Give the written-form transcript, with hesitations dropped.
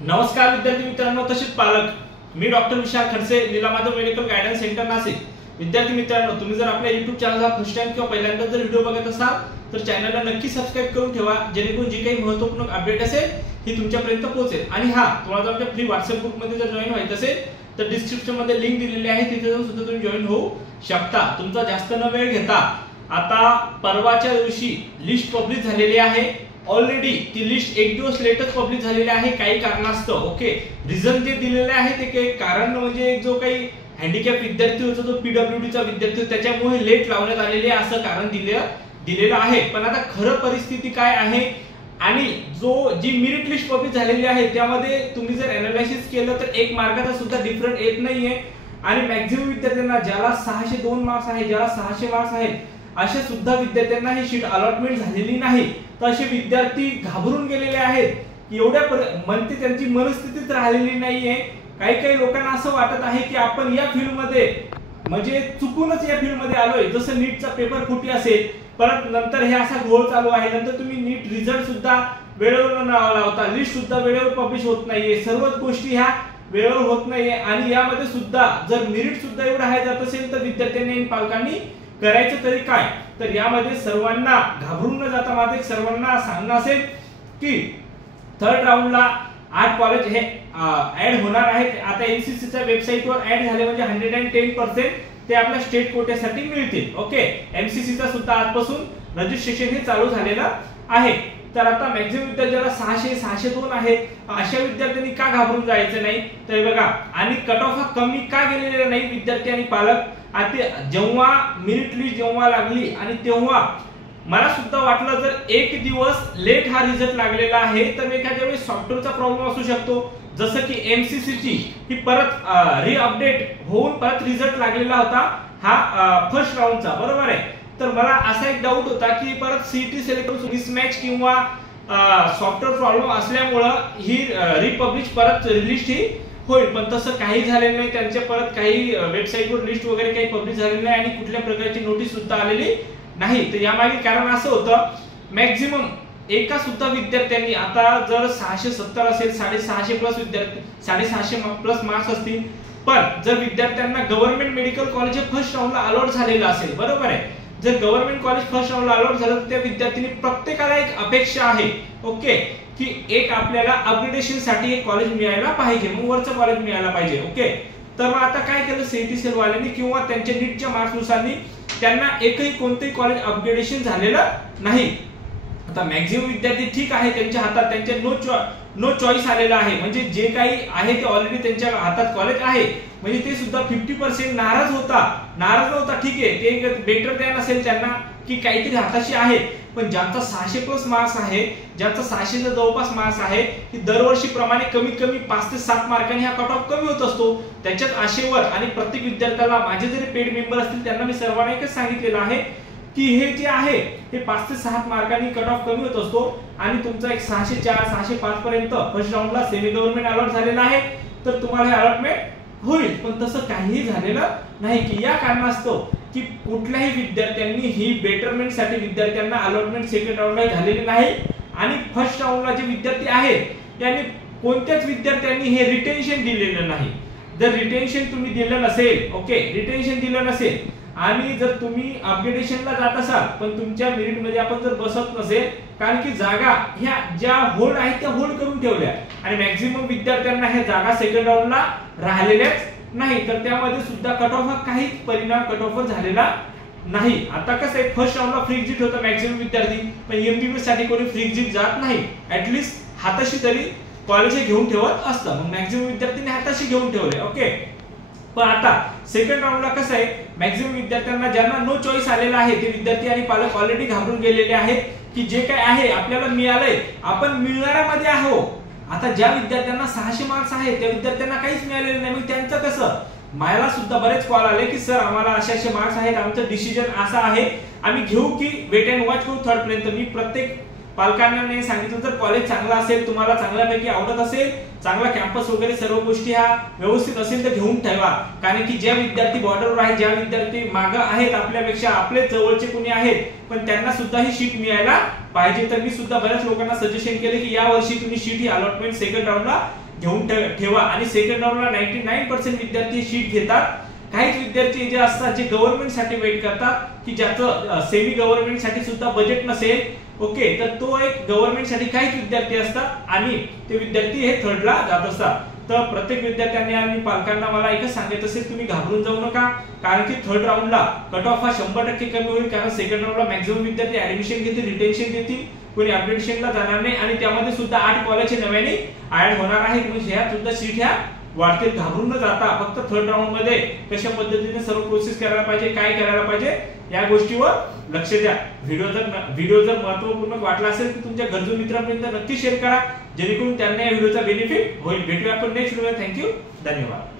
नमस्कार विद्यार्थी मित्रांनो तसेच पालक, मी doctor Vishal Khadse, Leela Madhav medical guidance centre Nashik. विद्यार्थी मित्रांनो, तुम्ही जर आपल्या YouTube चॅनलला फर्स्ट टाइम किंवा पहिल्यांदा जर व्हिडिओ बघत असाल तर चॅनलला नक्की सबस्क्राइब करून ठेवा, जेणेकरून जी काही महत्त्वपूर्ण अपडेट असेल ही तुमच्यापर्यंत पोहोचेल। आणि हा, तुम्हाला जर आपल्या फ्री WhatsApp ग्रुप मध्ये जर जॉइन व्हायचं असेल तर डिस्क्रिप्शन मध्ये लिंक दिलेली आहे, तिथे जाऊन सुद्धा तुम्ही जॉइन होऊ शकता। तुमचा जास्त न वेळ घेता आता परवाच्या दिवशी लिस्ट पब्लिश झालेली आहे। ऑलरेडी ती लिस्ट एक दिवस लेटच पब्लिश झालेली आहे काही कारणास्तव। ओके, रिझन जे दिलेले आहे ते काही कारण म्हणजे जो काही हँडिकॅप विद्यार्थी होता, जो PWD चा विद्यार्थी होता, त्याच्यामुळे लेट लावण्यात आलेले असं कारण दिलेलं आहे। पण आता खरं परिस्थिती काय आहे आणि जी मेरिट लिस्ट पब्लिश झालेली आहे त्यामध्ये तुम्ही जर एनालिसिस केलं तर एक मार्काचा सुद्धा डिफरंट येत नाहीये। आणि मॅक्झिमम विद्यार्थ्यांना ज्याला 602 मार्क्स आहे, ज्याला 600 मार्क्स आहेत, अशा सुद्धा विद्यार्थ्यांना ही शीट अलॉटमेंट झालेली नाही। तर असे विद्यार्थी घाबरून गेलेले आहेत। एवढ्या म्हणते त्यांची मनस्थितीच राहिलेली नाहीये। काही लोकांना असं वाटत आहे की आपण या फील्ड मध्ये म्हणजे चुकूनच या फील्ड मध्ये आलोय, जसं नीटचा पेपर फुटी असेल, परत नंतर हे असा घोळ चालू आहे, नंतर तुम्ही नीट रिझल्ट सुद्धा वेळेवर न लावता, लिस्ट सुद्धा वेळेवर पब्लिश होत नाहीये, सर्वच गोष्टी ह्या वेळेवर होत नाहीये। आणि यामध्ये सुद्धा जर मेरिट सुद्धा एवढं हाय जात असेल तर विद्यार्थ्यांनी आणि पालकांनी करायचं तरी काय? तर यामध्ये सर्वांना घाबरून न जाता माझं सर्वांना सांगणं असेल की थर्ड राऊंडला 8 कॉलेज हे ऍड होणार आहेत। आता NCC च्या वेबसाईटवर ऍड झाले म्हणजे 110% ते आपल्या स्टेट कोट्यासाठी मिळतील। ओके, MCC चा सुद्धा आजपासून रजिस्ट्रेशन हे चालू झालेलं आहे। तर आता मॅक्झिमम विद्यार्थ्याला 600 602 आहेत, अशा विद्यार्थ्यांनी का घाबरून जायचं नाही? तर बघा, आणि कट ऑफ हा कमी का गेलेला नाही विद्यार्थी आणि पालक? आता जेव्हा मेरिट लिस्ट जेव्हा लागली आणि तेव्हा मला सुद्धा वाटलं जर एक दिवस लेट हा रिझल्ट लागलेला आहे तर एखाद्या वेळेस सॉफ्टवेअरचा प्रॉब्लेम असू शकतो, जसं की MCC ची ही परत रिअपडेट होऊन परत रिझल्ट लागलेला होता हा फर्स्ट राऊंडचा, बरोबर आहे। तर मला असा एक डाऊट होता की परत CET सिलेक्ट मिसमॅच किंवा सॉफ्टवेअर प्रॉब्लेम असल्यामुळे ही रिपब्लिश परत लिस्ट ही होईल, पण तसं काही झालेलं नाही। त्यांच्या परत काही वेबसाईटवर लिस्ट वगैरे काही पब्लिश झालेली नाही आणि कुठल्या प्रकारची नोटीस सुद्धा आलेली नाही। तर यामागील कारण असं होतं, मॅक्झिमम एका सुद्धा विद्यार्थ्यांनी आता जर 670 असेल, 650 प्लस विद्यार्थी 650 प्लस मार्क्स असतील, पण जर विद्यार्थ्यांना गव्हर्नमेंट मेडिकल कॉलेज फर्स्ट राऊंडला अलॉट झालेलं असेल, बरोबर आहे, जर गव्हर्नमेंट कॉलेज फर्स्ट राऊंडला अलॉट झालं तर त्या विद्यार्थ्यांनी प्रत्येकाला एक अपेक्षा आहे, ओके, की एक आपल्याला अपग्रेडेशन साठी एक कॉलेज मिळायला पाहिजे, मग वरचं कॉलेज मिळायला पाहिजे। ओके, तर मग आता काय केलं CET सेल वाल्यांनी किंवा त्यांच्या नीटच्या मार्क्सनुसार त्यांना एकही कोणतेही कॉलेज अपग्रेडेशन झालेलं नाही। आता मॅक्झिमम विद्यार्थी ठीक आहे, त्यांच्या हातात त्यांच्या नो चॉईस आलेला आहे, म्हणजे जे काही आहे ते ऑलरेडी त्यांच्या हातात कॉलेज आहे, म्हणजे ते सुद्धा 50% नाराज नव्हता, ठीक आहे, ते बेटर द्या नसेल त्यांना की काहीतरी हाताशी आहे। पण ज्यांचा 600 प्लस मार्क्स आहे, ज्यांचा 600 च्या जवळपास मार्क्स आहे, की दरवर्षी प्रमाणे कमीत कमी 5 ते 7 मार्कांनी हा कट ऑफ कमी होत असतो। त्याच्यात आशेवर आणि प्रत्येक विद्यार्थ्याला, माझे जरी पेड मेंबर असतील त्यांना मी सर्वांना एकच सांगितलेलं आहे की हे जे आहे हे 5 ते 6 मार्कांनी कट ऑफ कमी होत असतो आणि तुमचा एक 604 605 पर्यंत फर्स्ट राऊंडला सेमी गव्हर्नमेंट अलॉट झालेला आहे, तर तुम्हाला हे अलॉटमेंट होईल। पण तसं काहीही झालेलं नाही की या कारणास्तव की कुठल्याही विद्यार्थ्यांनी ही बेटरमेंट साठी विद्यार्थ्यांना अलॉटमेंट सेकंड राऊंडला झालेली नाही। आणि फर्स्ट राऊंडला जे विद्यार्थी आहेत यांनी कोणत्याच विद्यार्थ्यांनी हे रिटेन्शन दिलेलं नाही। जर रिटेन्शन तुम्ही दिलं नसेल, ओके, रिटेन्शन दिलं नसेल आणि जर तुम्ही अपग्रेडेशनला जात असाल पण तुमच्या मेरिट मध्ये आपण जर बसत नसेल, कारण की जागा ह्या ज्या होल्ड आहेत त्या होल्ड करून ठेवल्या आणि मॅक्झिमम विद्यार्थ्यांना ह्या जागा सेकंड राऊंडला राहिलेल्याच नाही, तर त्यामध्ये सुद्धा कट ऑफ हा काहीच परिणाम कट ऑफवर झालेला नाही। आता कसं आहे, फर्स्ट राऊंडला फ्री एक्झिट होतं मॅक्झिमम विद्यार्थी, पण MBBS साठी कोणी फ्री एक्झिट जात नाही, ऍटलीस्ट हाताशी तरी कॉलेज घेऊन ठेवत असतं, मग मॅक्झिमम विद्यार्थ्यांनी हाताशी घेऊन ठेवले। ओके, पण आता सेकंड राऊंडला कसं आहे, मॅक्झिमम विद्यार्थ्यांना ज्यांना नो चॉईस आलेला आहे ते विद्यार्थी आणि पालक ऑलरेडी घाबरून गेलेले आहेत की जे काय आहे आपल्याला मिळालंय, आपण मिळणाऱ्यामध्ये आहोत। आता ज्या विद्यार्थ्यांना 600 मार्क्स आहेत त्या विद्यार्थ्यांना काहीच मिळालेलं नाही, मग त्यांचं कसं? मला सुद्धा बरेच कॉल आले की सर आम्हाला असे मार्क्स आहेत, आमचं डिसिजन असा आहे, आम्ही घेऊ की वेट अँड वॉच करू थर्ड पर्यंत। मी प्रत्येक पालकांना सांगितलं जर कॉलेज चांगला असेल, तुम्हाला चांगल्यापैकी आवडत असेल, चांगला कॅम्पस वगैरे सर्व गोष्टी ह्या व्यवस्थित असेल तर घेऊन ठेवा, कारण की ज्या विद्यार्थी बॉर्डरवर आहेत, ज्या विद्यार्थी मागे आहेत आपल्यापेक्षा, आपले जवळचे कोणी आहेत पण त्यांना सुद्धा ही शीट मिळायला पाहिजे। तर मी सुद्धा बऱ्याच लोकांना सजेशन केले की या वर्षी तुम्ही शीट ही अलॉटमेंट सेकंड राऊंडला घेऊन ठेवा आणि सेकंड राऊंडला 99% विद्यार्थी शीट घेतात. काहीच विद्यार्थी जे असतात जे गव्हर्नमेंट साठी वेट करतात की ज्याचं सेमी गव्हर्नमेंट साठी सुद्धा बजेट नसेल, ओके, तर तो एक गव्हर्नमेंट साठी काहीच विद्यार्थी असतात आणि ते विद्यार्थी हे थर्डला जात असतात. तर प्रत्येक विद्यार्थ्यांनी आणि पालकांना मला एकच सांगायचं असेल, तुम्ही घाबरून जाऊ नका, कारण की थर्ड राऊंडला कट ऑफ हा 100% कमी होईल, कारण सेकंड राऊंडला मॅक्झिमम विद्यार्थी ऍडमिशन घेतील, रिटेन्शन देतील, कोणी अपडेशनला जाणार नाही आणि त्यामध्ये सुद्धा 8 कॉलेज नव्याने ऍड होणार आहेत. म्हणजे ह्या सुद्धा सीट ह्या वाढतील. घाबरून न जाता फक्त थर्ड राऊंड मध्ये कशा पद्धतीने सर्व प्रोसेस करायला पाहिजे, काय करायला पाहिजे या गोष्टीवर लक्ष द्या. व्हिडिओ जर महत्त्वपूर्ण वाटला असेल तर तुमच्या गरजू मित्रांपर्यंत नक्की शेअर करा, जेणेकरून त्यांना या व्हिडिओचा बेनिफिट होईल. भेटूया आपण नेक्स्ट व्हिडिओ. थँक्यू, धन्यवाद.